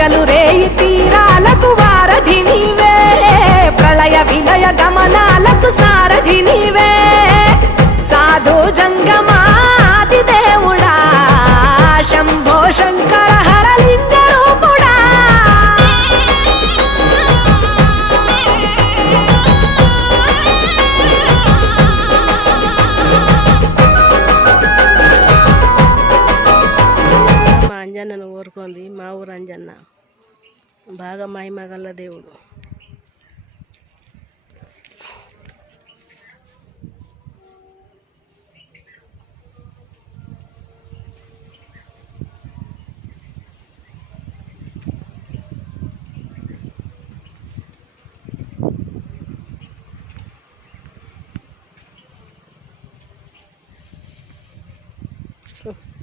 పగలు రేయి తీరాలకు వారధి నీవే, ప్రళయ విలయ గమనాలకు సారథి నీవే, సాధు జంగమాది దేవుడా శంభో శంకర హరలింగ రూపుడా. మా అంజన్నను కోరుకుంది, మా ఊరు అంజన్న బాగా మహిమగల దేవుడు. Oh.